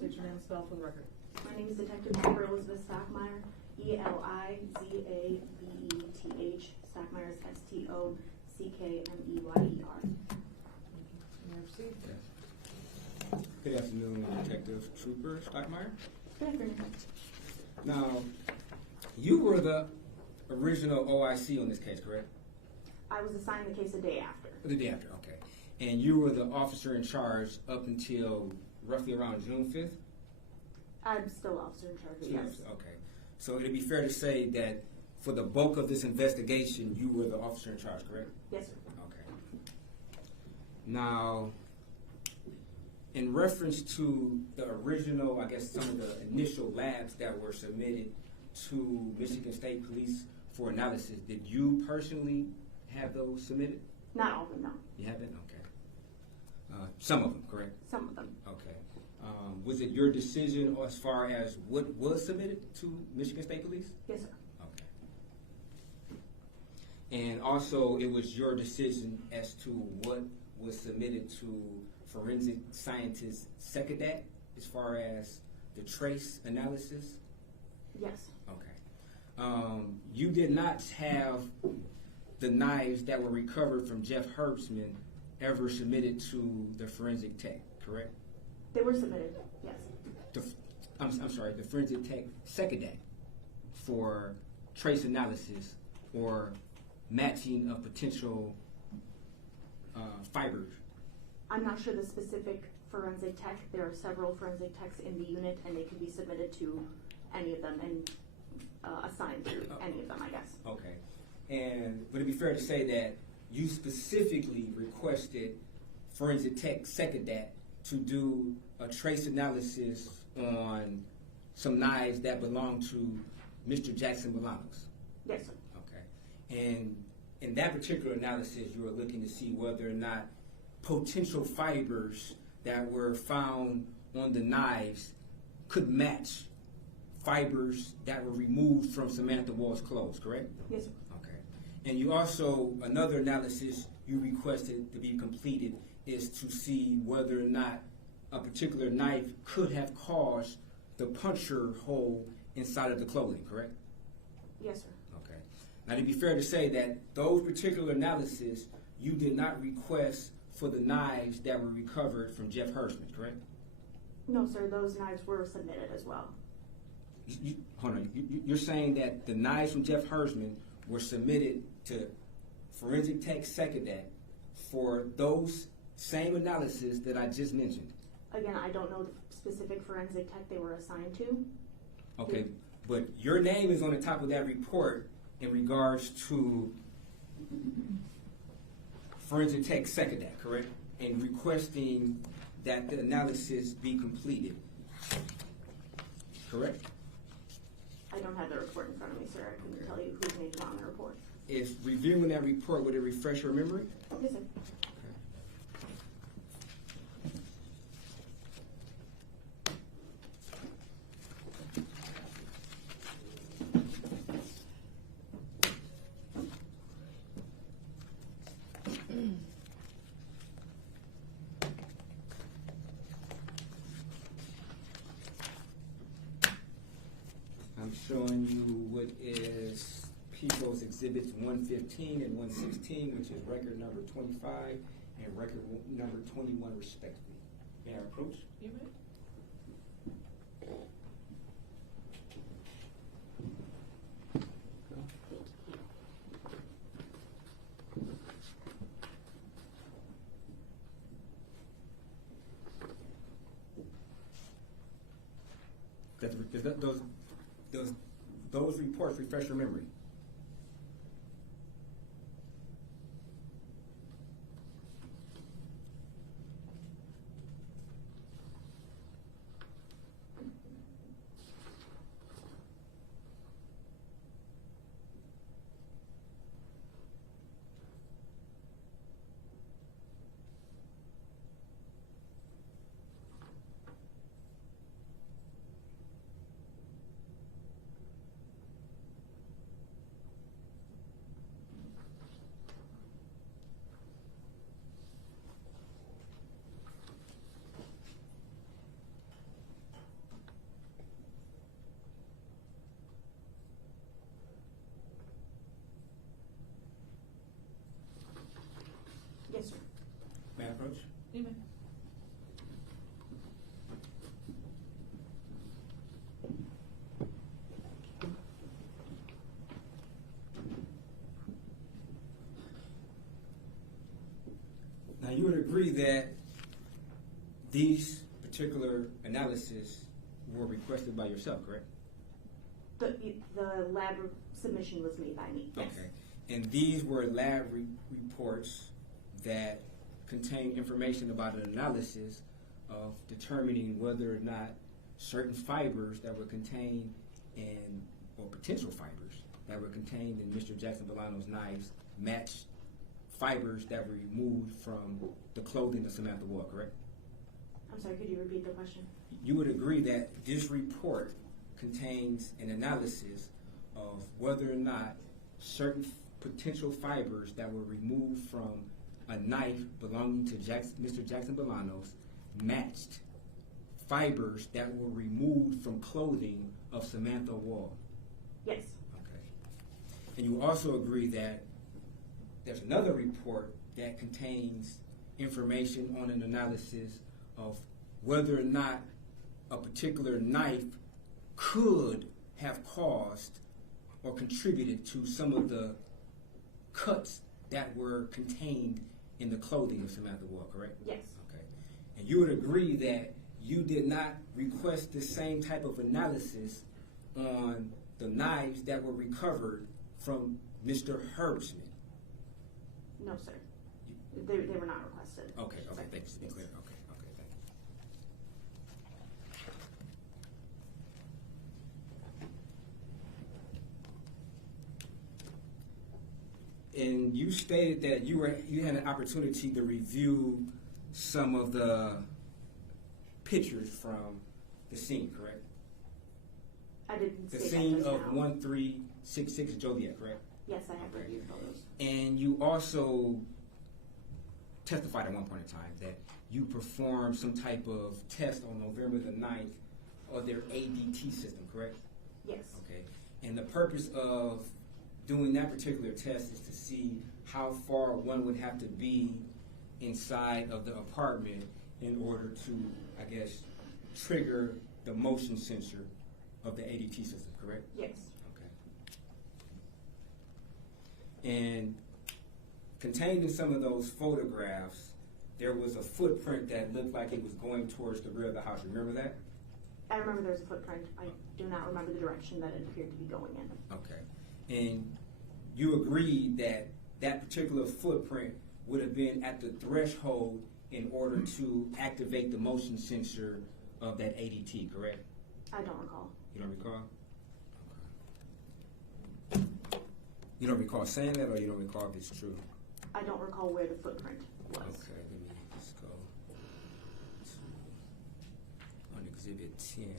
State your name and spell for the record. My name is Detective Amber Elizabeth Stockmeyer, Elizabeth, Stockmeyer is Stockmeyer. You may proceed. Good afternoon, Detective Trooper Stockmeyer. Good afternoon. Now, you were the original OIC on this case, correct? I was assigned the case a day after. The day after, okay. And you were the officer in charge up until roughly around June 5th? I'm still officer in charge, yes. Okay. So it'd be fair to say that for the bulk of this investigation, you were the officer in charge, correct? Yes, sir. Okay. Now, in reference to the original, I guess some of the initial labs that were submitted to Michigan State Police for analysis, did you personally have those submitted? Not all of them, no. You haven't? Okay. Some of them, correct? Some of them. Okay. Was it your decision as far as what was submitted to Michigan State Police? Yes, sir. Okay. And also, it was your decision as to what was submitted to forensic scientist Secadat as far as the trace analysis? Yes. Okay. You did not have the knives that were recovered from Jeff Herbstman ever submitted to the forensic tech, correct? They were submitted, yes. I'm sorry, the forensic tech Secadat for trace analysis or matching of potential fibers. I'm not sure the specific forensic tech. There are several forensic techs in the unit, and they could be submitted to any of them and assigned to any of them, I guess. Okay. And would it be fair to say that you specifically requested forensic tech Secadat to do a trace analysis on some knives that belong to Mr. Jackson-Bolanos? Yes, sir. Okay. And in that particular analysis, you were looking to see whether or not potential fibers that were found on the knives could match fibers that were removed from Samantha Woll's clothes, correct? Yes, sir. Okay. And you also, another analysis you requested to be completed is to see whether or not a particular knife could have caused the puncture hole inside of the clothing, correct? Yes, sir. Okay. Now, it'd be fair to say that those particular analyses, you did not request for the knives that were recovered from Jeff Herbstman, correct? No, sir. Those knives were submitted as well. Hold on. You're saying that the knives from Jeff Herbstman were submitted to forensic tech Secadat for those same analyses that I just mentioned? Again, I don't know the specific forensic tech they were assigned to. Okay, but your name is on the top of that report in regards to forensic tech Secadat, correct? And requesting that the analysis be completed, correct? I don't have the report in front of me, sir. I couldn't tell you whose name's on the report. If reviewing that report, would it refresh your memory? Yes, sir. I'm showing you what is People's Exhibits 115 and 116, which is record number 25 and record number 21, respectively. May I approach? You may. Those reports refresh your memory. agree that these particular analysis were requested by yourself, correct? The lab submission was made by me. Yes. Okay. And these were lab reports that contain information about an analysis of determining whether or not certain fibers that were contained in, or potential fibers that were contained in Mr. Jackson-Bolanos' knives matched fibers that were removed from the clothing of Samantha Woll, correct? I'm sorry, could you repeat the question? You would agree that this report contains an analysis of whether or not certain potential fibers that were removed from a knife belonging to Mr. Jackson-Bolanos matched fibers that were removed from clothing of Samantha Woll. Yes. Okay. And you also agree that there's another report that contains information on an analysis of whether or not a particular knife could have caused or contributed to some of the cuts that were contained in the clothing of Samantha Woll, correct? Yes. Okay. And you would agree that you did not request the same type of analysis on the knives that were recovered from Mr. Herbstman? No, sir. They were not requested. Okay, thanks. To be clear. Okay, thank you. And you stated that you had an opportunity to review some of the pictures from the scene, correct? I didn't The say scene that just of now. 1366 Joliet, correct? Yes, I have reviewed photos. And you also testified at one point in time that you performed some type of test on November the 9th of their ADT system, correct? Yes. Okay. And the purpose of doing that particular test is to see how far one would have to be inside of the apartment in order to, I guess, trigger the motion sensor of the ADT system, correct? Yes. Okay. And contained in some of those photographs, there was a footprint that looked like it was going towards the rear of the house. Remember that? I remember there's a footprint. I do not remember the direction that it appeared to be going in. Okay. And you agreed that that particular footprint would have been at the threshold in order to activate the motion sensor of that ADT, correct? I don't recall. You don't recall? Okay. You don't recall saying that, or you don't recall if it's true? I don't recall where the footprint was. Okay, let me just go to on Exhibit 10.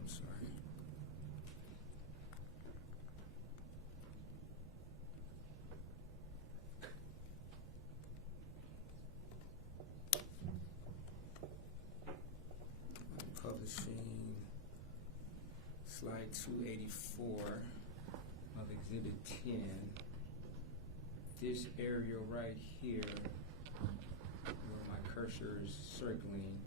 I'm sorry. Publishing slide 284 of Exhibit 10. This area right here, where my cursor is circling,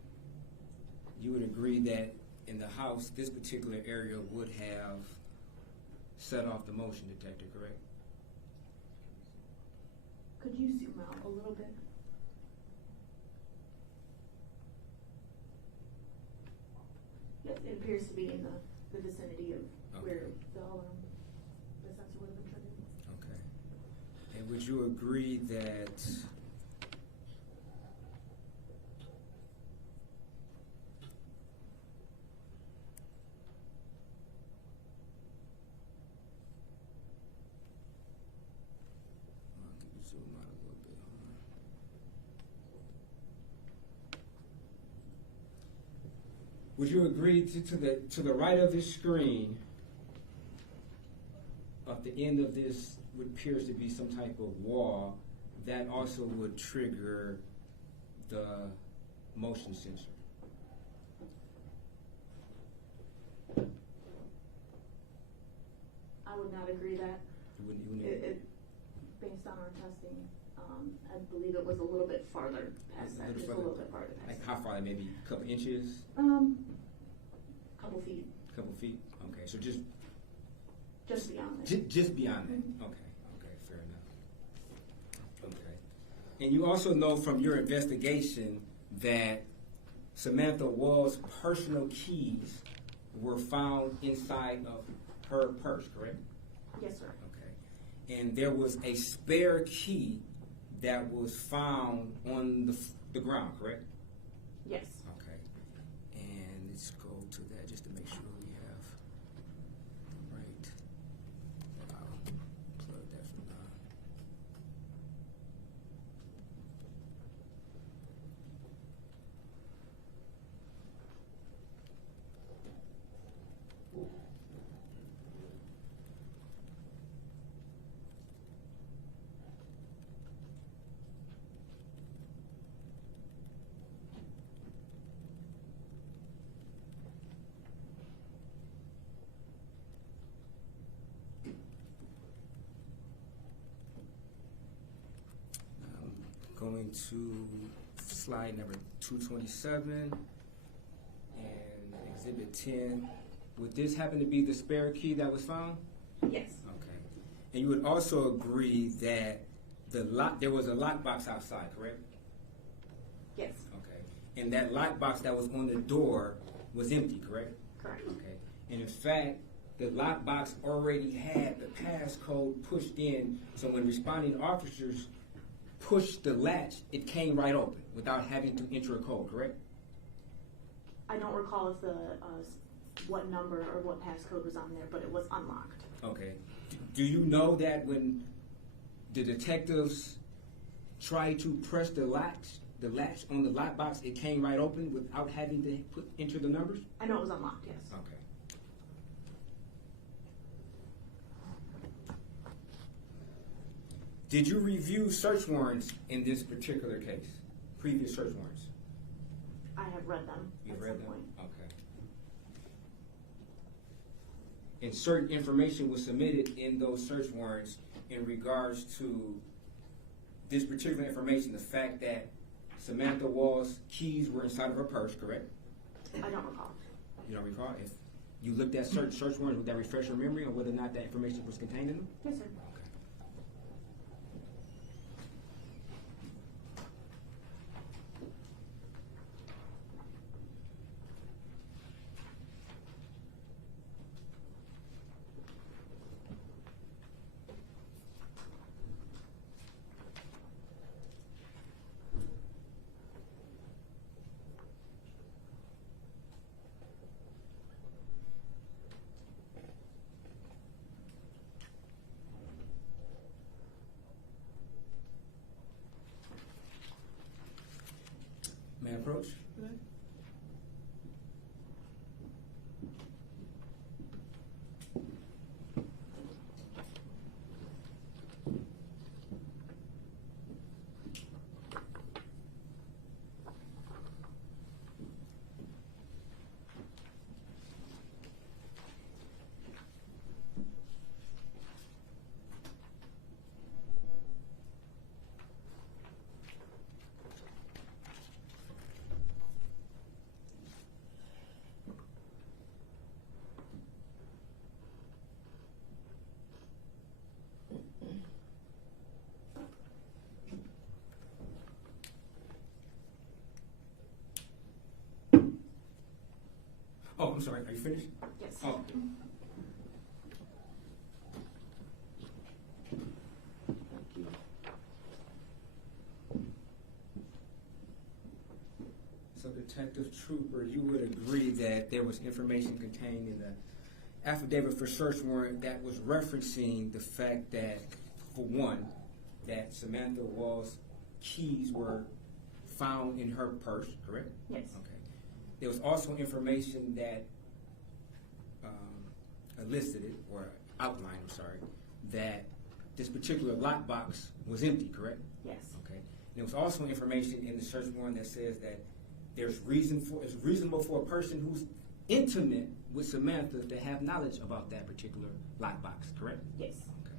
you would agree that in the house, this particular area would have set off the motion detector, correct? Could you zoom out a little bit? Yes, it appears to be in the vicinity of where the sensor would have been triggered. Okay. And would you agree that Would you agree to the right of this screen, at the end of this, what appears to be some type of wall, that also would trigger the motion sensor? I would not agree that. You wouldn't Based on our testing, I believe it was a little bit farther past that, just a little bit farther past like how far? Maybe a couple inches? Couple feet. Couple feet? Okay, so just beyond that. Just beyond that. Mhm. Okay, fair enough. Okay. And you also know from your investigation that Samantha Woll's personal keys were found inside of her purse, correct? Yes, sir. Okay. And there was a spare key that was found on the ground, correct? Yes. Okay. And let's go to that just to make sure we have the right. I'll plug that from now. Going to slide number 227 and exhibit 10. Would this happen to be the spare key that was found? Yes. Okay. And you would also agree that there was a lockbox outside, correct? Yes. Okay. And that lockbox that was on the door was empty, correct? Correct. Okay. And in fact, the lockbox already had the passcode pushed in, so when responding officers pushed the latch, it came right open without having to enter a code, correct? I don't recall if what number or what passcode was on there, but it was unlocked. Okay. Do you know that when the detectives tried to press the latch on the lockbox, it came right open without having to enter the numbers? I know it was unlocked, yes. Okay. Did you review search warrants in this particular case? Previous search warrants? I have read them You've at read some them? point. Okay. And certain information was submitted in those search warrants in regards to this particular information, the fact that Samantha Woll's keys were inside of her purse, correct? I don't recall. You don't recall? If you looked at search warrants, would that refresh your memory on whether or not that information was contained in them? Yes, sir. May I approach? Oh, I'm sorry. Are you finished? Yes. Oh. So, Detective Trooper, you would agree that there was information contained in the affidavit for search warrant that was referencing the fact that, for one, that Samantha Woll's keys were found in her purse, correct? Yes. Okay. there was also information that elicited or outlined, that this particular lockbox was empty, correct? Yes. Okay. And there was also information in the search warrant that says that it's reasonable for a person who's intimate with Samantha to have knowledge about that particular lockbox, correct? Yes. Okay.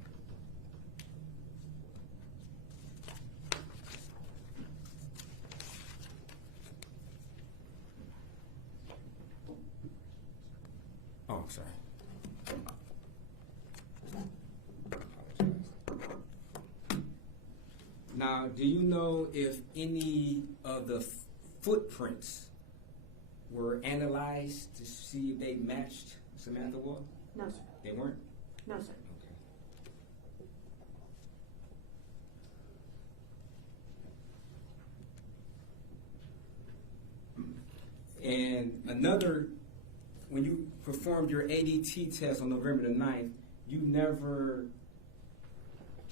Oh, I'm sorry. Now, do you know if any of the footprints were analyzed to see if they matched Samantha Woll? No, sir. They weren't? No, sir. Okay. And another, when you performed your ADT test on November the 9th, you never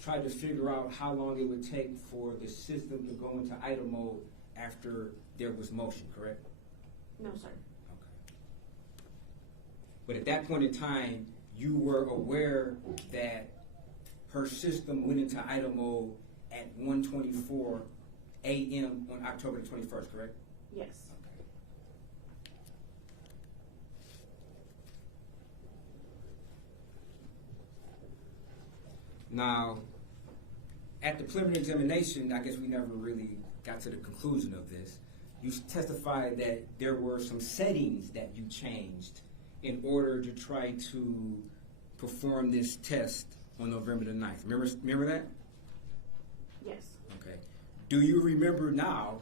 tried to figure out how long it would take for the system to go into idle mode after there was motion, correct? No, sir. Okay. But at that point in time, you were aware that her system went into idle mode at 1:24 a.m. on October the 21st, correct? Yes. Okay. Now, at the preliminary examination, I guess we never really got to the conclusion of this. You testified that there were some settings that you changed in order to try to perform this test on November the 9th. Remember that? Yes. Okay. Do you remember now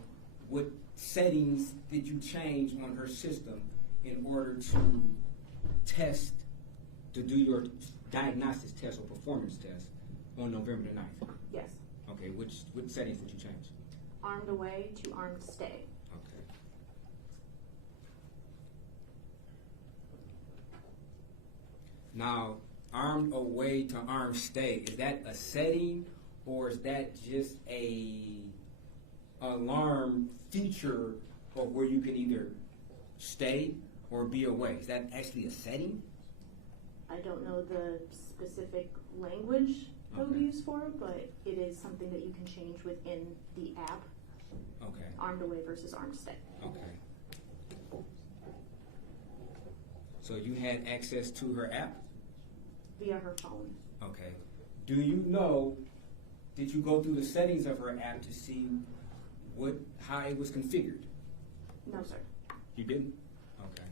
what settings did you change on her system in order to test, to do your diagnostics test or performance test on November the 9th? Yes. Okay, which settings did you change? Armed away to armed stay. Okay. Now, armed away to armed stay, is that a setting or is that just a alarm feature of where you can either stay or be away? Is that actually a setting? I don't know the specific language that would be used for it, but it is something that you can change within the app. Okay. Armed away versus armed stay. Okay. So you had access to her app? Via her phone. Okay. Do you know, did you go through the settings of her app to see how it was configured? No, sir. You didn't? Okay.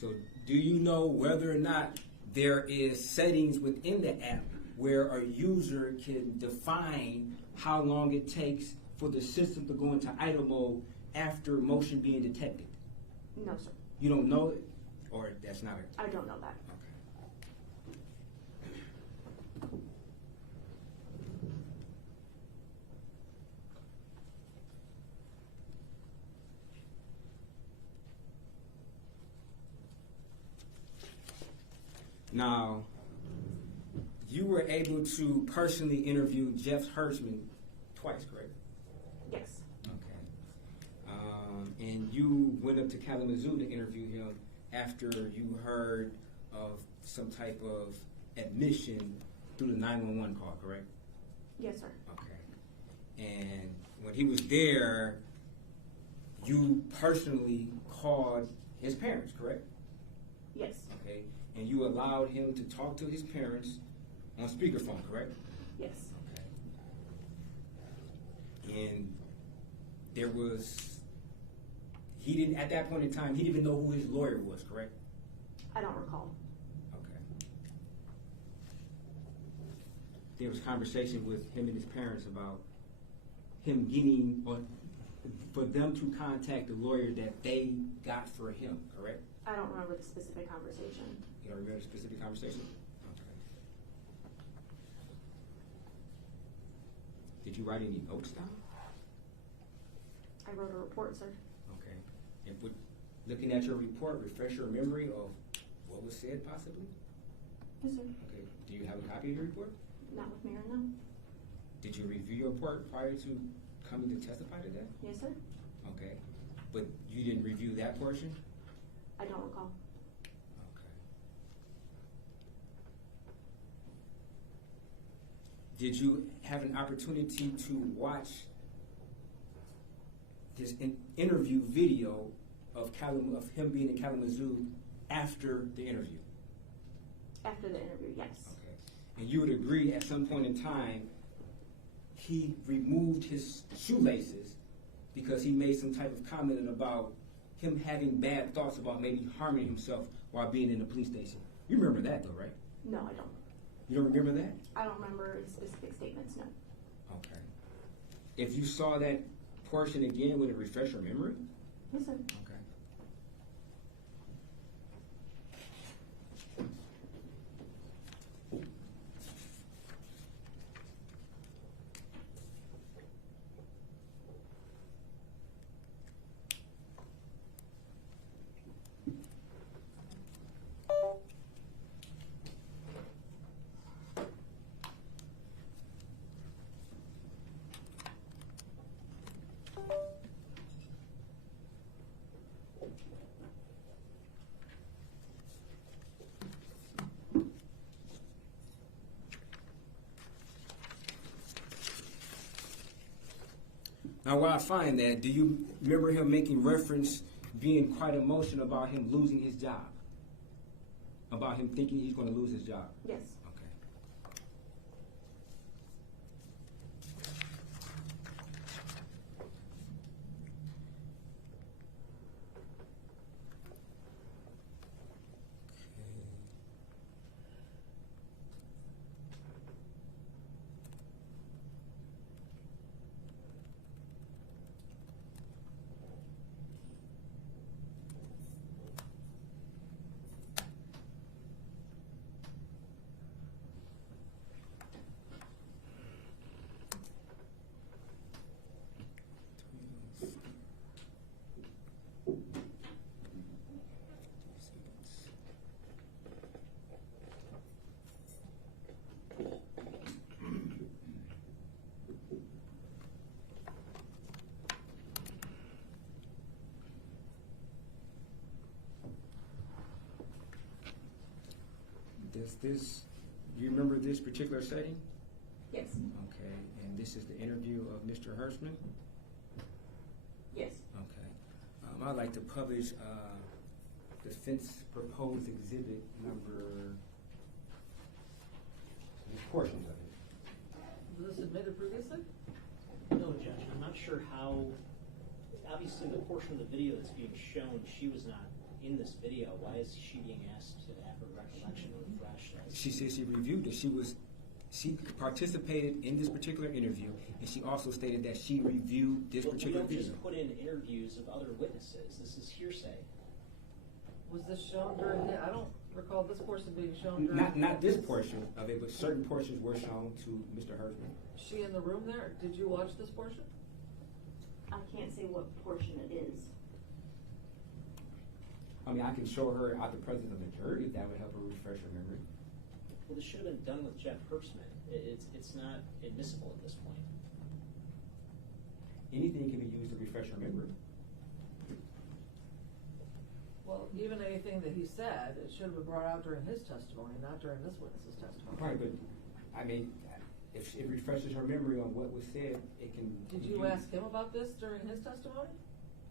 So do you know whether or not there is settings within the app where a user can define how long it takes for the system to go into idle mode after motion being detected? No, sir. You don't know it? Or that's not it? I don't know that. Okay. Now, you were able to personally interview Jeff Hertzman twice, correct? Yes. Okay. And you went up to Kalamazoo to interview him after you heard of some type of admission through the 911 call, correct? Yes, sir. Okay. And when he was there, you personally called his parents, correct? Yes. Okay. And you allowed him to talk to his parents on speakerphone, correct? Yes. Okay. And there was, he didn't, at that point in time, he didn't even know who his lawyer was, correct? I don't recall. Okay. There was conversation with him and his parents about him getting, or for them to contact the lawyer that they got for him, correct? I don't remember the specific conversation. You don't remember the specific conversation? Okay. Did you write any notes down? I wrote a report, sir. Okay. And looking at your report, refresh your memory of what was said, possibly? Yes, sir. Okay. Do you have a copy of your report? Not with me right now. Did you review your report prior to coming to testify to that? Yes, sir. Okay. But you didn't review that portion? I don't recall. Okay. Did you have an opportunity to watch this interview video of him being in Kalamazoo after the interview? After the interview, yes. Okay. And you would agree at some point in time he removed his shoelaces because he made some type of comment about him having bad thoughts about maybe harming himself while being in the police station. You remember that though, right? No, I don't. You don't remember that? I don't remember specific statements, no. Okay. If you saw that portion again, would it refresh your memory? Yes, sir. Okay. Now, while I find that, do you remember him making reference, being quite emotional about him losing his job? About him thinking he's going to lose his job? Yes. Okay. You remember this particular setting? Yes. Okay, and this is the interview of Mr. Hirschman? Yes. Okay. I'd like to publish defense proposed exhibit number, portions of it. Was this admitted previously? No, Judge, I'm not sure how, obviously the portion of the video that's being shown, she was not in this video. Why is she being asked to have her recollection refreshed? She said she reviewed it. She participated in this particular interview, and she also stated that she reviewed this particular video. We don't just put in interviews of other witnesses. This is hearsay. Was this shown during I don't recall this portion being shown during... Not this portion of it, but certain portions were shown to Mr. Hirschman. Is she in the room there? Did you watch this portion? I can't say what portion it is. I mean, I can show her out the presence of the jury if that would help her refresh her memory. Well, this should have been done with Jeff Hirschman. It's not admissible at this point. Anything can be used to refresh her memory. Well, even anything that he said, it should have been brought out during his testimony, not during this witness's testimony. Right, but I mean, if it refreshes her memory on what was said, it can. Did you ask him about this during his testimony?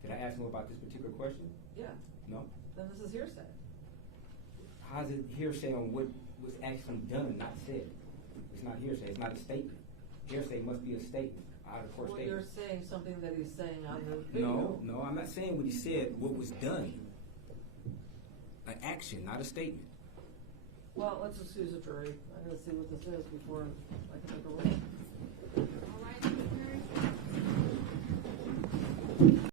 Did I ask him about this particular question? Yeah. No. Then this is hearsay. How's it hearsay on what was actually done, not said? It's not hearsay. It's not a statement. Hearsay must be a statement, out of court Well, statement. you're saying something that he's saying on the video. No, I'm not saying what he said. What was done? An action, not a statement. Well, let's excuse the jury. I'm going to see what this is before I can make a ruling.